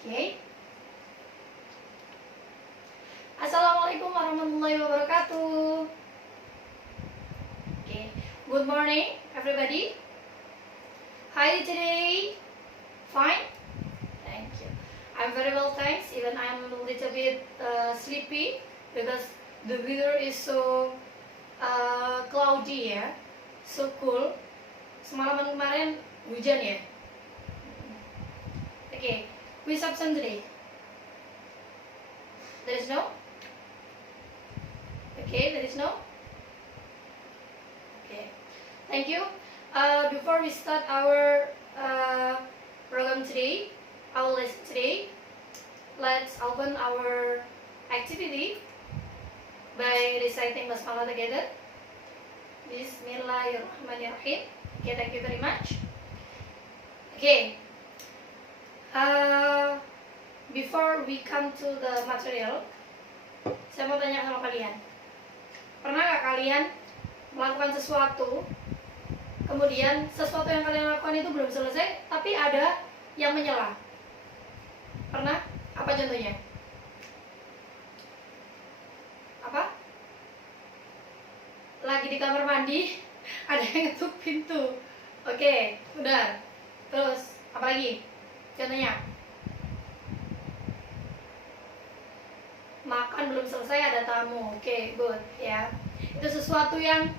Okay. Assalamualaikum warahmatullahi wabarakatuh. Okay. Good morning, everybody. How are you today? Fine? Thank you. I'm very well, thanks. Even I'm a little bit sleepy because the weather is so cloudy ya, so cool. Semalaman kemarin hujan ya. Okay, who is absent today? There is no? Okay, there is no? Okay, thank you. Before we start our program today, our lesson today, let's open our activity by reciting basmalah together. Bismillahirrahmanirrahim. Okay, thank you very much. Okay. Before we come to the material, saya mau tanya sama kalian. Pernah gak kalian melakukan sesuatu, kemudian sesuatu yang kalian lakukan itu belum selesai, tapi ada yang menyela? Pernah? Apa contohnya? Apa? Lagi di kamar mandi, ada yang ngetuk pintu. Oke, udah. Terus, apa lagi? Contohnya, makan belum selesai ada tamu. Oke, good ya. Itu sesuatu yang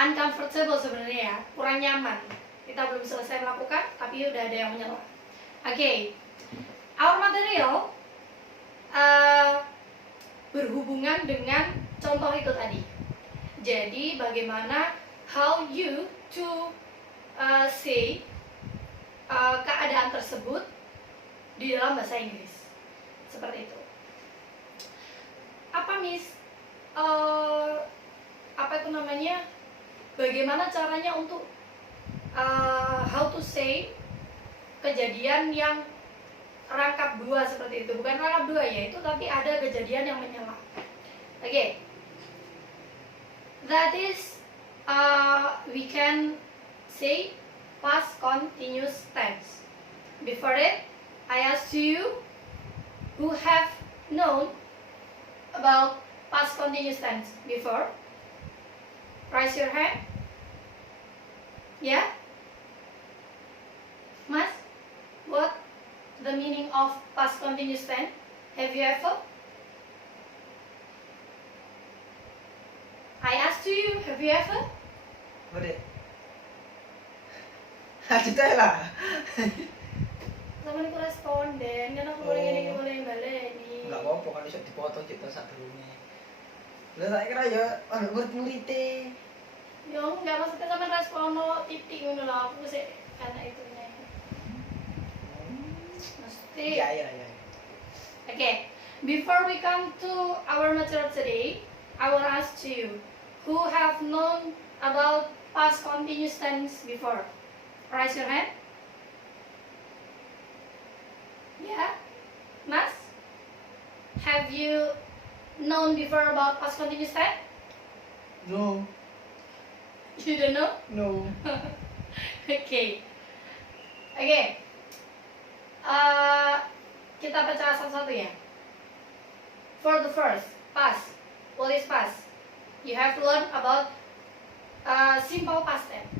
uncomfortable sebenarnya ya, kurang nyaman. Kita belum selesai melakukan, tapi udah ada yang menyela. Oke, our material berhubungan dengan contoh itu tadi. Jadi bagaimana how you to say keadaan tersebut di dalam bahasa Inggris, seperti itu. Apa Miss? Apa itu namanya? Bagaimana caranya untuk how to say kejadian yang rangkap dua seperti itu? Bukan rangkap dua ya, itu tapi ada kejadian yang menyela. Oke. That is we can say past continuous tense. Before it, I asked you who have known about past continuous tense before. Raise your hand. Yeah? Mas, what the meaning of past continuous tense? Have you ever? I asked you, have you ever? Boleh. Cerita lah. Sama niku responden, kan aku boleh ngene iki boleh baleni. Enggak apa-apa kan iso dipotong cerita sak durunge. Lah tak kira ya ana murid-murite. Yo enggak maksudnya sama respono titik ngono lho, aku sik karena itunya. Mesti. Iya. Okay, before we come to our material today, I will ask you who have known about past continuous tense before. Raise your hand. Yeah, Mas, have you known before about past continuous tense? No. You don't know? No. Okay. Kita baca satu-satu ya. For the first, past. What is past? You have learned about simple past tense.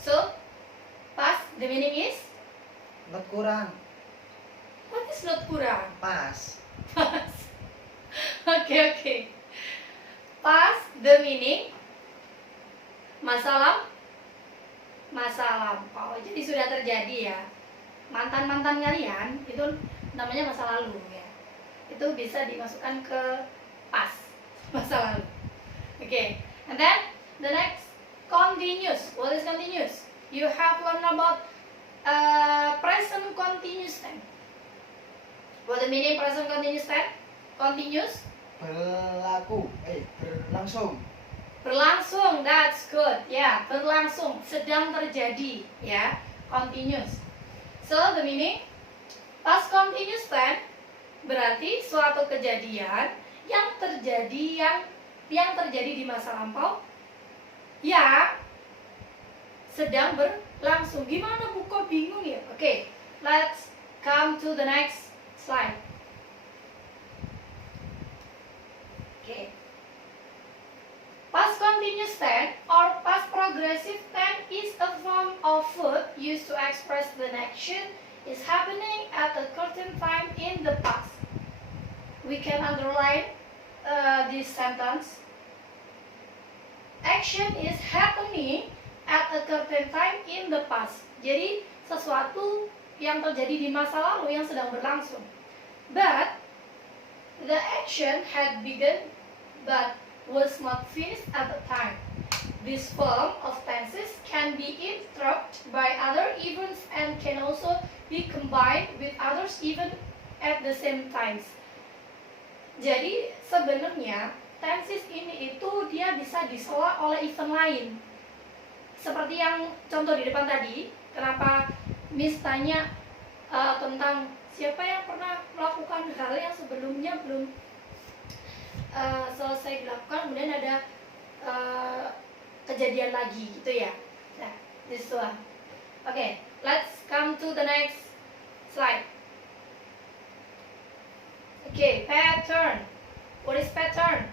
So, past, the meaning is? Not kurang. What is not kurang? Pas. Past. Okay. Past, the meaning? Masa lampau. Jadi sudah terjadi ya. Mantan-mantan kalian itu namanya masa lalu ya. Itu bisa dimasukkan ke past, masa lalu. Okay. And then the next, continuous. What is continuous? You have learned about present continuous tense. What the meaning present continuous tense? Continuous? Berlangsung. Berlangsung, that's good. Ya, berlangsung, sedang terjadi, ya, continuous. So the meaning past continuous tense berarti suatu kejadian yang terjadi di masa lampau yang sedang berlangsung. Gimana Bu, kok bingung ya? Okay, let's come to the next slide. Okay. Past continuous tense or past progressive tense is a form of verb used to express an action is happening at a certain time in the past. We can underline this sentence. Action is happening at a certain time in the past. Jadi sesuatu yang terjadi di masa lalu yang sedang berlangsung. But the action had begun but was not finished at the time. This form of tenses can be interrupted by other events and can also be combined with others even at the same times. Jadi sebenarnya tenses ini itu dia bisa disela oleh event lain. Seperti yang contoh di depan tadi, kenapa Miss tanya tentang siapa yang pernah melakukan hal yang sebelumnya belum selesai dilakukan, kemudian ada kejadian lagi gitu ya. Nah, this one. Okay, let's come to the next slide. Okay, pattern. What is pattern?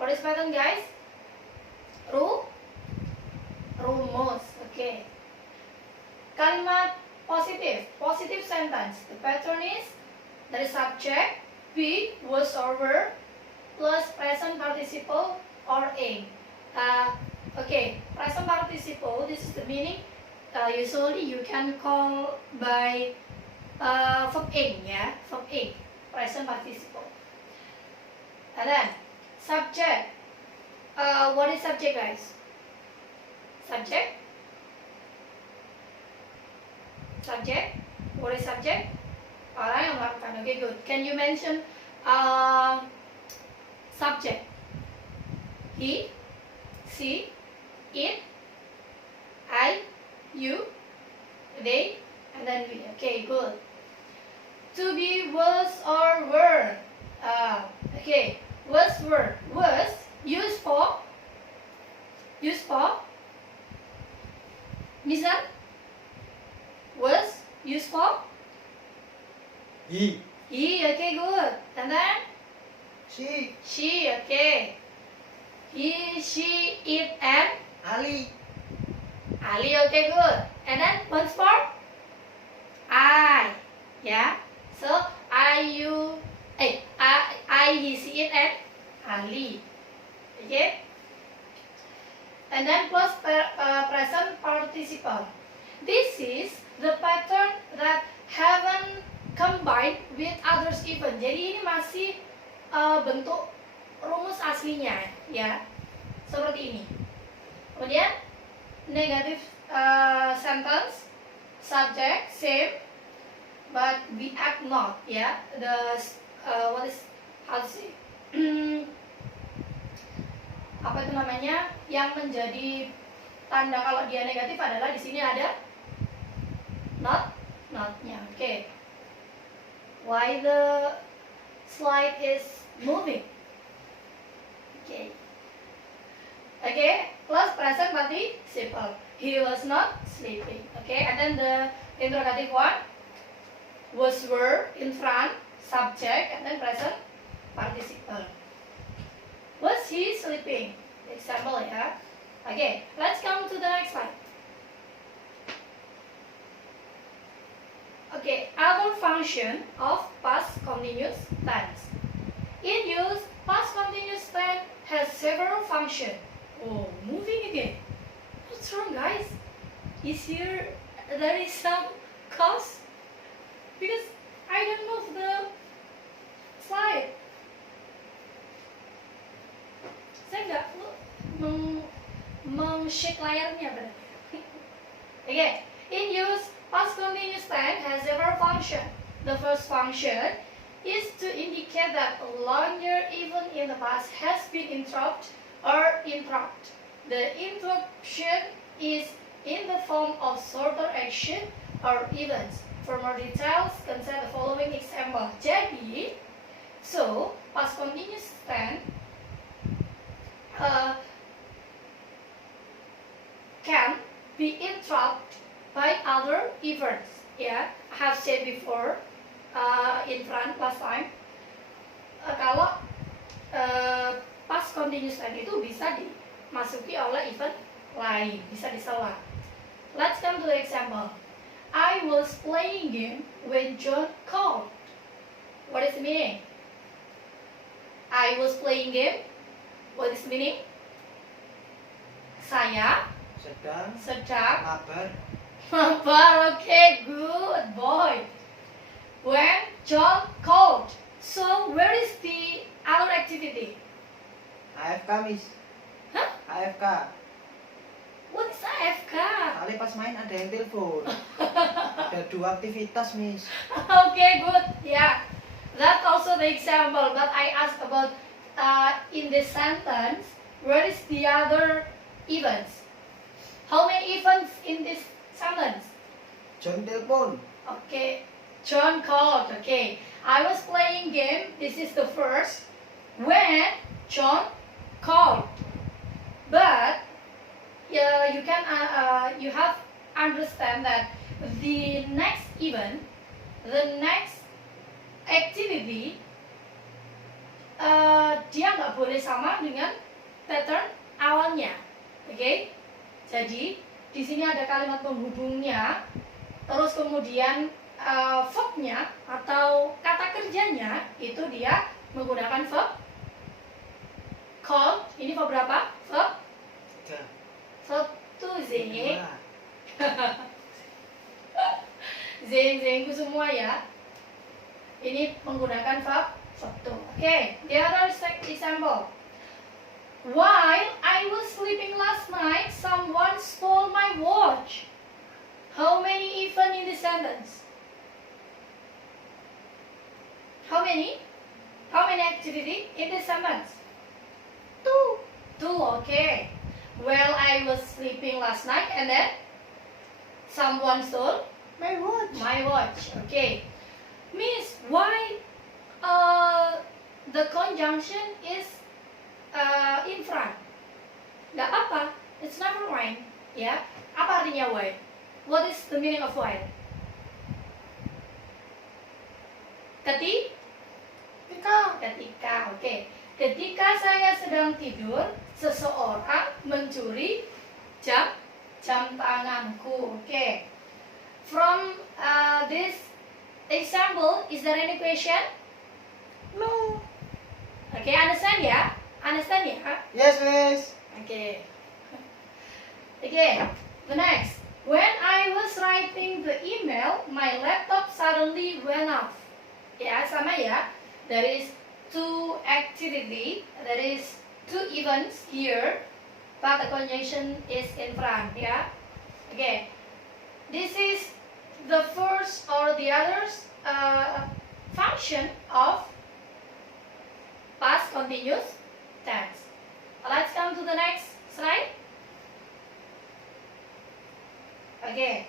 What is pattern, guys? Rumus. Okay. Kalimat positive. Positive sentence. The pattern is dari subject, be, was or were, plus present participle or aim. Okay, present participle, this is the meaning. Usually you can call by verb aim, ya, verb aim, present participle. And then subject. What is subject, guys? Subject. Subject. What is subject? Orang yang melakukan. Okay, good. Can you mention subject? He, she, it, I, you, they, and then we. Okay, good. To be, was or were. Okay, was, were. Was used for. Misal, was used for. He. Okay, good. And then She. okay. He, she, it, and Ali. okay, good. And then once more, I. Yeah. So I, you, I, he, she, it, and Ali. Okay. And then plus present participle. This is the pattern that haven't combined with others even. Jadi ini masih bentuk rumus aslinya, ya, seperti ini. Kemudian negative sentence, subject same, but we act not, ya. The what is how to say? Apa itu namanya? Yang menjadi tanda kalau dia negatif adalah di sini ada notnya. Okay. Why the slide is moving? Okay. Okay. Plus present participle. He was not sleeping. Okay. And then the interrogative one. Was, were in front, subject, and then present participle. Was he sleeping? Example, ya. Okay, let's come to the next slide. Okay, other function of past continuous tense. In use, past continuous tense has several functions. Oh, moving again. What's wrong, guys? Is there is some cause? Because I don't move the slide. Saya nggak meng-shake layarnya berarti. Okay, in use, past continuous tense has several functions. The first function is to indicate that a longer event in the past has been interrupted or interrupt. The interruption is in the form of shorter action or events. For more details, consider the following example. Jadi, so past continuous tense can be interrupted by other events. Yeah, I have said before, in front last time. Kalau past continuous tense itu bisa dimasuki oleh event lain, bisa disela. Let's come to the example. I was playing game when John called. What is the meaning? I was playing game. What is the meaning? Saya sedang mabar. Okay, good boy. When John called. So where is the other activity? AFK, Miss. Hah? AFK. What is AFK? Kali pas main ada yang telepon. Ada 2 aktivitas, Miss. Okay, good. Yeah, that's also the example. But I asked about in this sentence, where is the other events? How many events in this sentence? John telepon. Okay, John called. Okay, I was playing game. This is the first. When John called, but you can you have understand that the next event, the next activity, dia nggak boleh sama dengan pattern awalnya. Okay? Jadi di sini ada kalimat penghubungnya, terus kemudian verbnya atau kata kerjanya itu dia menggunakan verb call. Ini verb berapa? Verb to zing. Zing-zingku semua ya. Ini menggunakan verb to. Okay, the other example. While I was sleeping last night, someone stole my watch. How many even in this sentence? How many? How many activity in this sentence? Two. Okay. Well, I was sleeping last night and then someone stole My watch. Okay. Miss, why the conjunction is in front? Gak apa-apa. It's never mind. Ya. Apa artinya why? What is the meaning of why? Ketika. Oke. Ketika saya sedang tidur, seseorang mencuri jam tanganku. Oke. From this example, is there any question? No. Okay, understand ya? Understand ya? Yes, Miss. Okay. Okay, the next. When I was writing the email, my laptop suddenly went off. Ya, sama ya. There is two activity, there is two events here, but the conjunction is in front. Ya. Okay. This is the first or the others function of past continuous tense. Let's come to the next slide. Okay.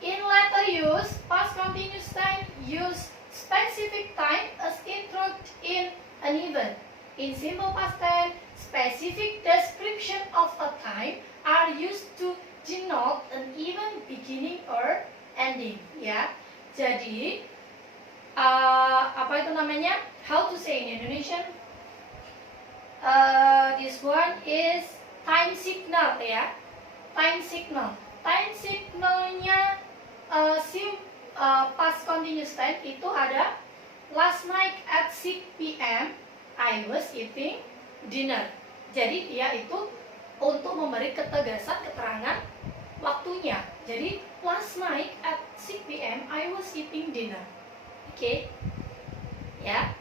In later use, past continuous tense use specific time as introduced in an event. In simple past tense, specific description of a time are used to denote an event beginning or ending. Ya. Jadi apa itu namanya? How to say in Indonesian? This one is time signal ya. Time signal. Time signalnya past continuous tense itu ada last night at 6 p.m. I was eating dinner. Jadi dia itu untuk memberi ketegasan keterangan waktunya. Jadi last night at 6 p.m. I was eating dinner. Okay? Ya.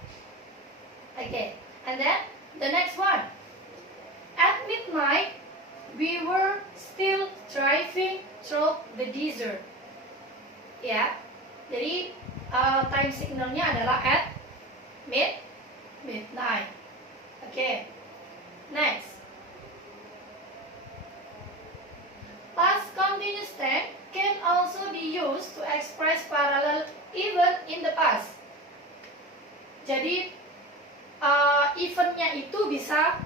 Okay. And then the next one. At midnight we were still driving through the desert. Ya. Jadi time signalnya adalah at midnight. Okay. Next. Past continuous tense can also be used to express parallel event in the past. Jadi eventnya itu bisa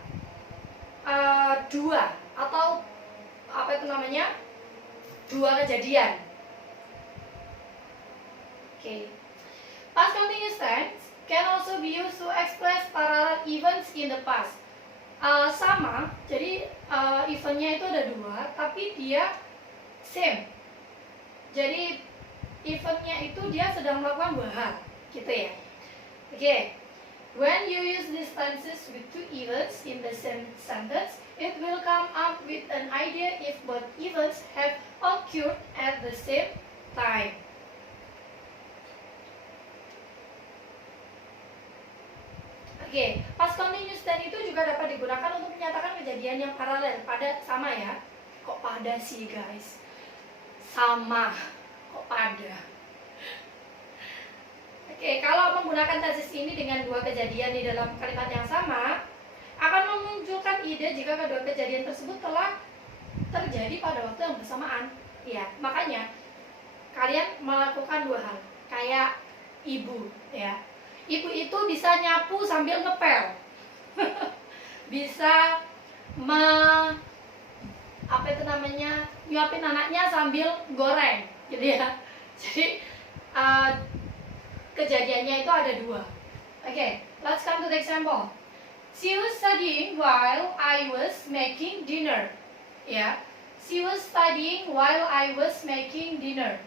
dua atau apa itu namanya, dua kejadian. Okay. Past continuous tense can also be used to express parallel events in the past. Sama, jadi eventnya itu ada dua, tapi dia same. Jadi eventnya itu dia sedang melakukan dua hal, gitu ya. Okay. When you use these tenses with two events in the same sentence, it will come up with an idea if both events have occurred at the same time. Oke, past continuous tense itu juga dapat digunakan untuk menyatakan kejadian yang paralel pada sama ya. Kok pada sih guys? Sama, kok pada? Oke, kalau menggunakan tenses ini dengan dua kejadian di dalam kalimat yang sama, akan memunculkan ide jika kedua kejadian tersebut telah terjadi pada waktu yang bersamaan. Ya, makanya kalian melakukan dua hal, kayak ibu, ya. Ibu itu bisa nyapu sambil ngepel, bisa nyuapin anaknya sambil goreng, gitu ya. Jadi kejadiannya itu ada dua. Okay, let's come to the example. She was studying while I was making dinner. Ya, she was studying while I was making dinner.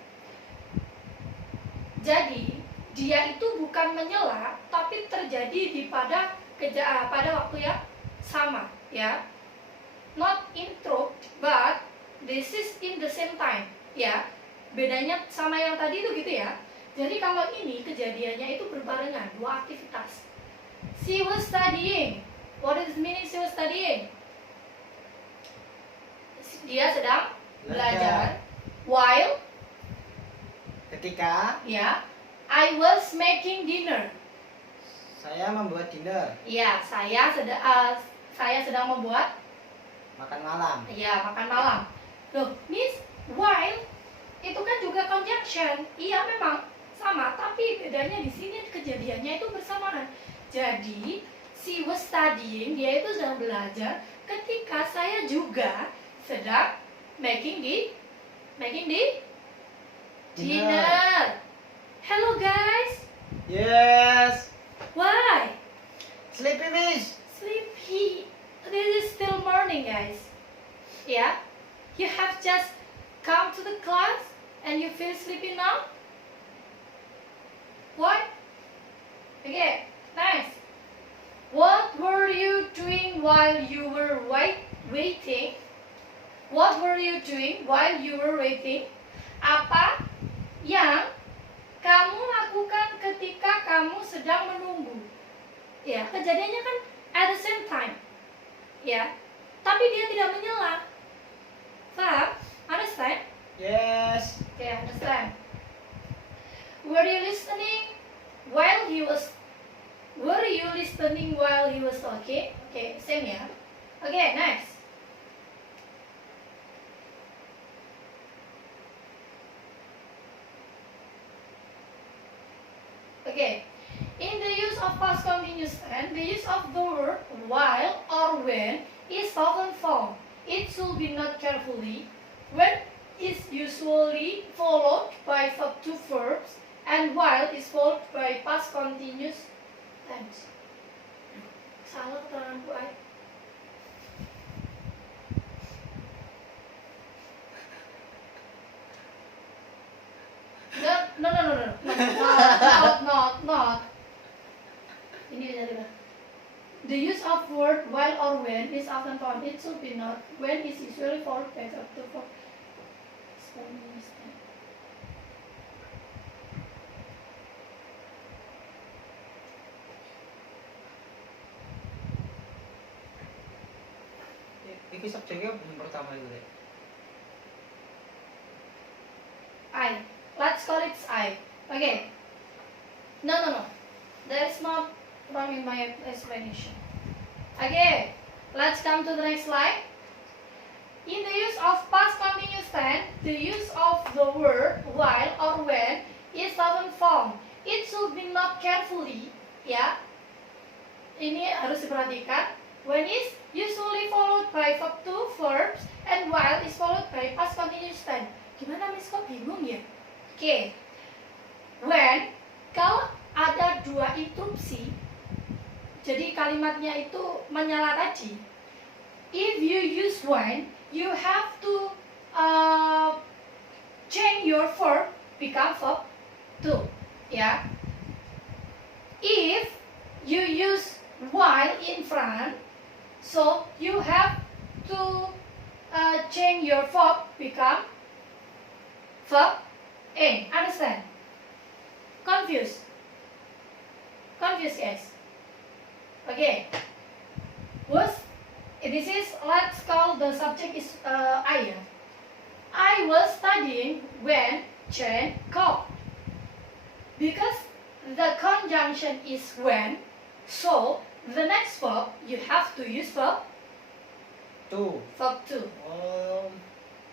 Jadi dia itu bukan menyela, tapi terjadi pada waktu yang sama, ya. Not interrupt, but this is in the same time, ya. Bedanya sama yang tadi itu gitu ya. Jadi kalau ini kejadiannya itu berbarengan, dua aktivitas. She was studying. What is the meaning she was studying? Dia sedang belajar. While, ketika, ya, I was making dinner. saya membuat dinner. Ya, saya sedang membuat Makan malam. ya, makan malam. Loh, Miss, while itu kan juga conjunction. Iya memang sama, tapi bedanya di sini kejadiannya itu bersamaan. Jadi, she was studying, dia itu sedang belajar ketika saya juga sedang making dinner. Hello guys. Yes. Why? Sleepy miss. Sleepy. This is still morning, guys. Yeah? You have just come to the class and you feel sleepy now? What? Okay, nice. What were you doing while you were waiting? What were you doing while you were waiting? Apa yang kamu lakukan ketika kamu sedang menunggu? Ya, kejadiannya kan at the same time. Ya, tapi dia tidak menyela. Paham? Understand? Yes. Okay, understand. Were you listening while he was talking? Okay, same ya. Okay, next. Okay. In the use of past continuous tense, the use of the word while or when is often found. It should be noted carefully. When is usually followed by verb to verbs, and while is followed by past continuous tense. Salah keteranganku ay. Not. Ini bisa dibilang. The use of word while or when is often found. It should be not. When is usually followed by verb to verb. Ini subjeknya yang pertama itu deh. I. Let's call it I. Okay. No. That's not wrong in my explanation. Okay. Let's come to the next slide. In the use of past continuous tense, the use of the word while or when is often found. It should be noted carefully. Ya. Ini harus diperhatikan. When is usually followed by verb to verbs, and while is followed by past continuous tense. Gimana Miss, kok bingung ya? Oke. when, kalau ada dua interupsi, jadi kalimatnya itu menyala tadi. If you use when, you have to change your verb become verb to, ya. If you use while in front, so you have to change your verb become verb in. Understand? Confused? Confused, guys? Okay. This is, let's call the subject is I. I was studying when Jane called. Because the conjunction is when, so the next verb you have to use verb Tuh. verb to. Oh.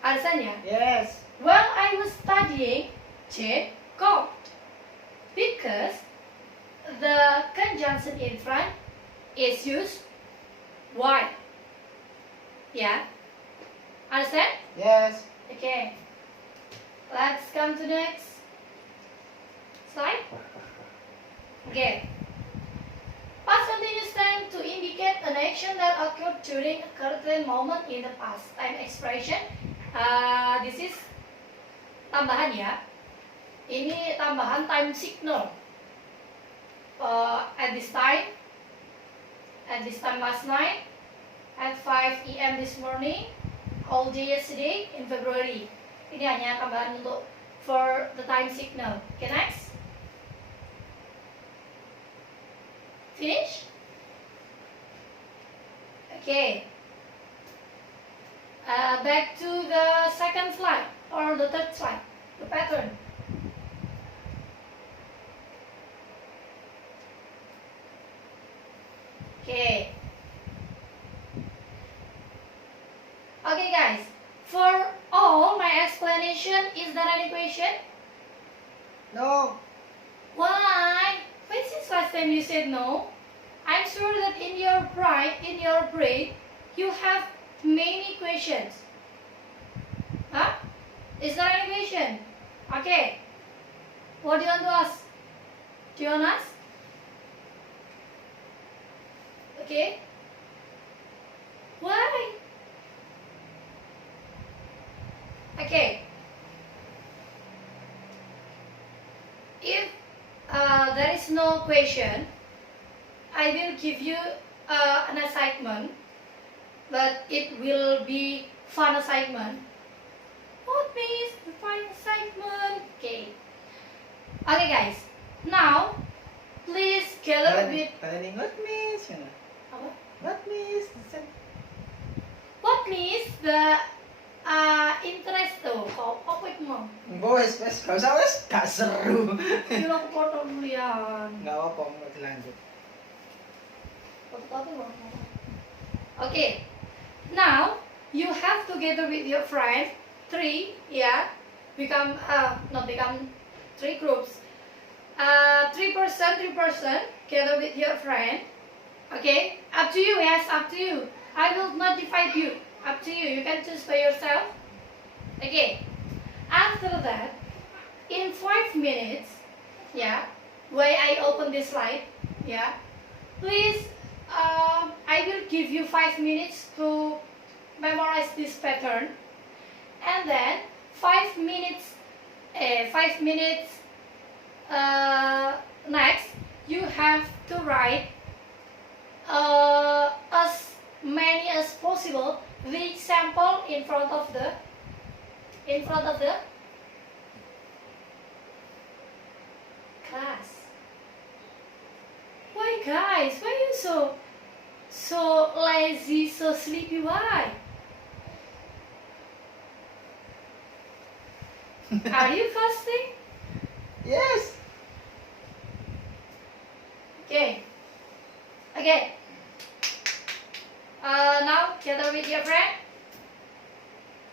Understand ya? Yes. While I was studying, Jane called. Because the conjunction in front is used while. Yeah? Understand? Yes. Okay. Let's come to the next slide. Okay. Past continuous tense to indicate an action that occurred during a certain moment in the past. Time expression. This is tambahan ya. Ini tambahan time signal. At this time last night, at 5 AM this morning, all day yesterday in February. Ini hanya tambahan untuk for the time signal. Okay, next. Finish? Okay. Back to the second slide or the third slide. The pattern. Okay. Okay, guys. For all my explanation, is there any question? No. Why? When since last time you said no? I'm sure that in your brain, you have many questions. Huh? Is there any question? Okay. What do you want to ask? Do you want to ask? Okay. Why? Okay. If there is no question, I will give you an assignment, but it will be fun assignment. What means fun assignment? Okay. Okay, guys. Now, please gather with. Kalian what miss? Apa? What miss? What means the interest tuh? Kok apa itu mau? Wes, gak usah wes, gak seru. Kira aku foto dulu ya. Gak apa-apa, mau dilanjut. Foto mau. Okay. Now you have together with your friend 3, yeah, not become 3 groups. 3 person together with your friend. Okay, up to you, yes, up to you. I will not divide you. Up to you. You can choose by yourself. Okay. After that, in 5 minutes, yeah, why I open this slide, yeah, please, I will give you 5 minutes to memorize this pattern, and then 5 minutes, next, you have to write as many as possible the example in front of the class. Why, guys? Why are you so lazy, so sleepy? Why? Are you fasting? Yes. Okay. Now gather with your friend.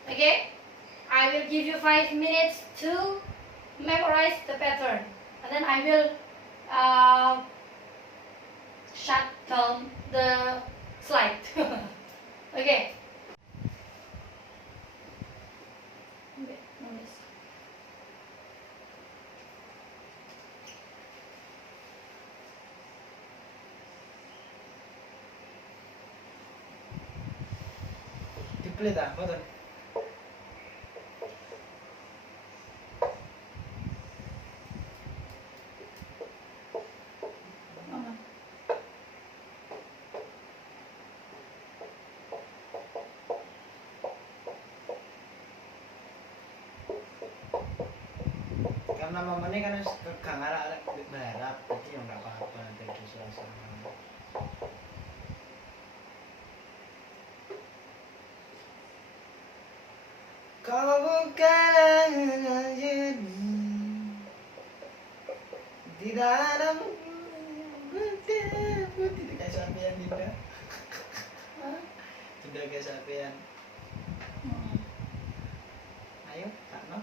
Okay. I will give you 5 minutes to memorize the pattern, and then I will shut down the slide. Okay. Beli ta, mboten. Karena mamane kan wis gak ngarep berharap, jadi ya enggak apa-apa nanti di suasana. Kau bukan jadi di dalam putih kayak sampean Dinda. Sudah kayak sampean. Ayo, Kak No.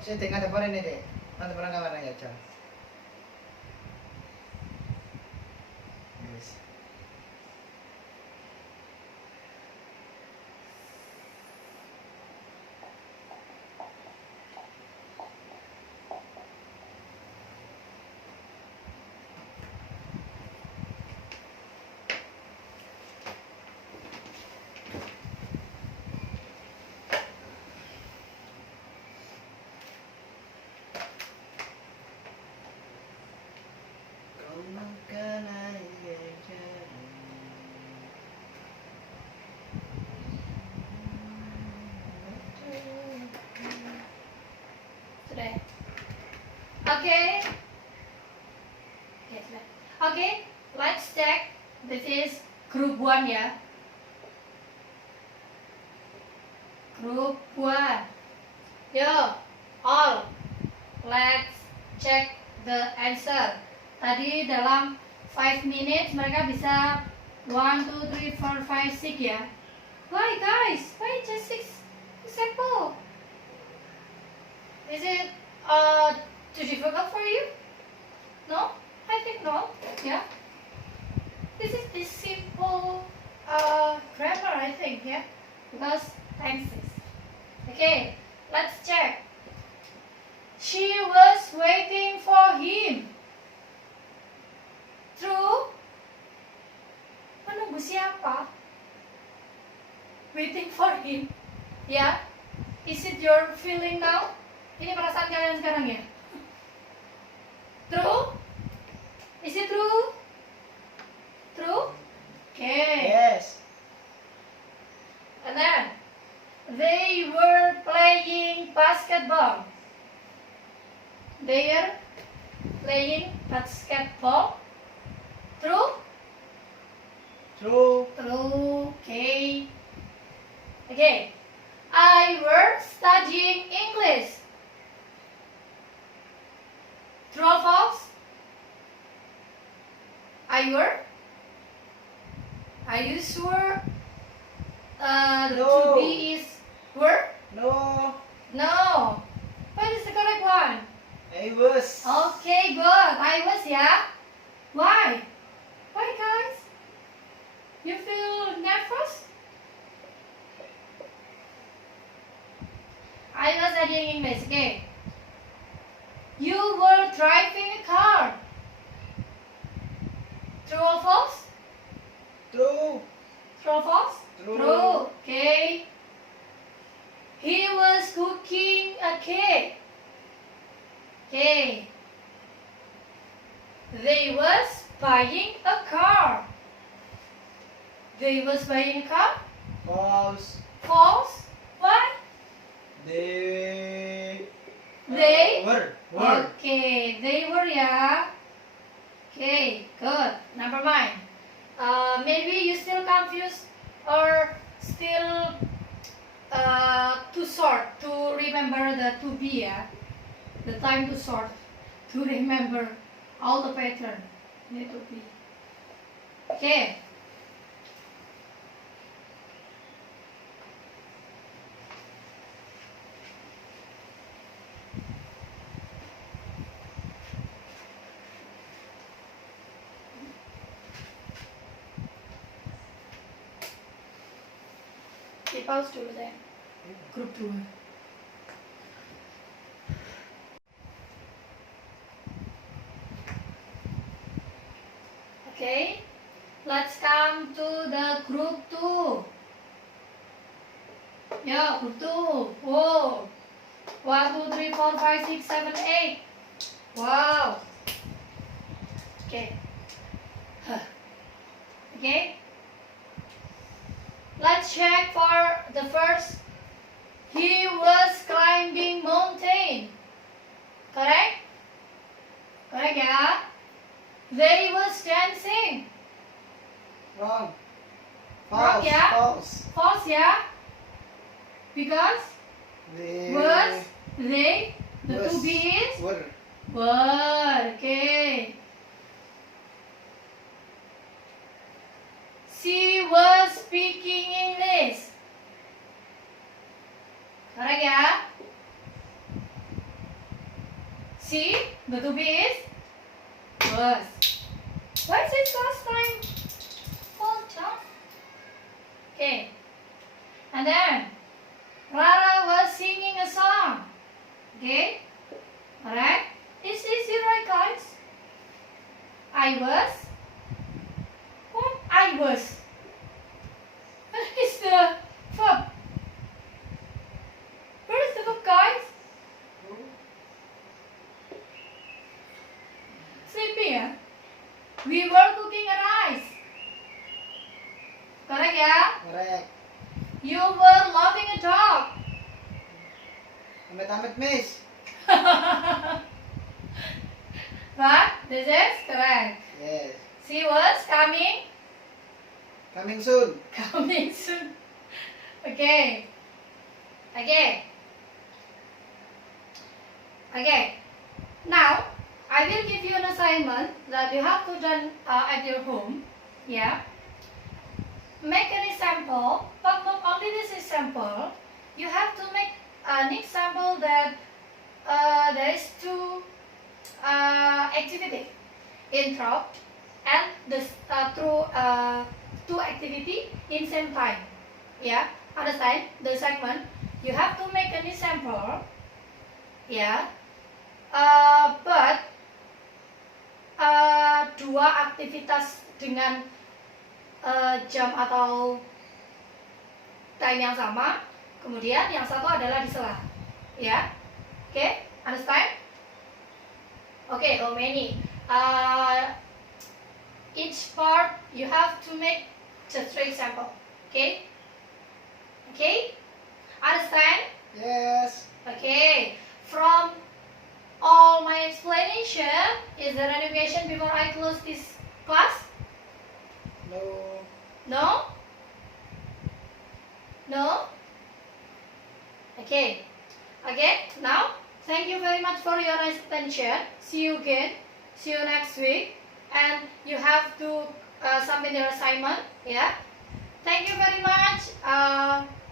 Saya tengah depan ini deh. Nanti pernah kabar ya, Cang. Yes. Kau makan air jernih. Sudah. Okay. Yes, sudah. Okay, let's check. This is group 1 ya. Group 1. Yo, all. Let's check the answer. Tadi dalam 5 minutes mereka bisa 1, 2, 3, 4, 5, 6 ya. Why guys? Why just 6? Simple. Is it too difficult for you? No? I think no. Yeah. This is this simple grammar I think, yeah. Because tenses. Okay, let's check. She was waiting for him. True? Menunggu siapa? Waiting for him. Ya? Is it your feeling now? Ini perasaan kalian sekarang ya? True? Is it true? True? Okay. Yes. And then they were playing basketball. They are playing basketball. True? True. True. Okay. Okay. I were studying English. True or false? Are you sure? The No. to be is were? No. No. What is the correct one? I was. Okay, good. I was, yeah. Why? Why, guys? You feel nervous? I was studying English, okay. You were driving a car. True or false? True. True or false? True. Okay. He was cooking a cake. Okay. They was buying a car. They was buying a car? False. False. Why? They They? were. Were. Okay, they were ya. Okay, good. Never mind. Maybe you still confused or still too short to remember the to be ya. The time too short to remember all the pattern. Need to be. Okay. Di pause dulu deh. Grup 2. Okay, let's come to the group 2. Yeah, group 2. Whoa. 1, 2, 3, 4, 5, 6, 7, 8. Wow. Okay. Okay. Let's check for the first. He was climbing mountain. Correct? Correct, yeah? They was dancing. Wrong. Wrong, False. yeah? False. False, yeah? Because They was, they, the was, to be is were. were. Okay. She was speaking English. Correct, yeah? She, the to be is was. Why is it last time? Fall down. Okay. And then Rara was singing a song. Okay? Alright? Is easy, right, guys? I was. What? I was. Where is the verb? Where is the verb, guys? Sleeping, yeah? We were cooking a rice. Correct, yeah? Correct. You were loving a dog. Amit-amit, miss. But this is correct. Yes. She was coming Coming soon. coming soon. Okay. Okay. Okay. Now I will give you an assignment that you have to done at your home. Yeah. Make an example, but not only this example. You have to make an example that there is two activity, intro and the through two activity in same time. Yeah, understand the segment. You have to make an example. Yeah, but dua aktivitas dengan jam atau time yang sama. Kemudian yang satu adalah di sela. Ya, okay, understand? Okay, how many? Each part you have to make just 3 example. Okay? Okay? Understand? Yes. Okay. From all my explanation, is there any question before I close this class? No. No? No? Okay. Okay, now thank you very much for your nice attention. See you again. See you next week. And you have to submit your assignment. Yeah. Thank you very much.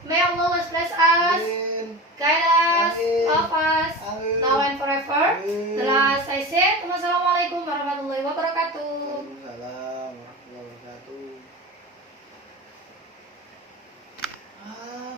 May Allah bless us, Amin. guide us, Amin. love us, Amin. now and forever. Amin. The last I said, Wassalamualaikum warahmatullahi wabarakatuh. Waalaikumsalam warahmatullahi wabarakatuh.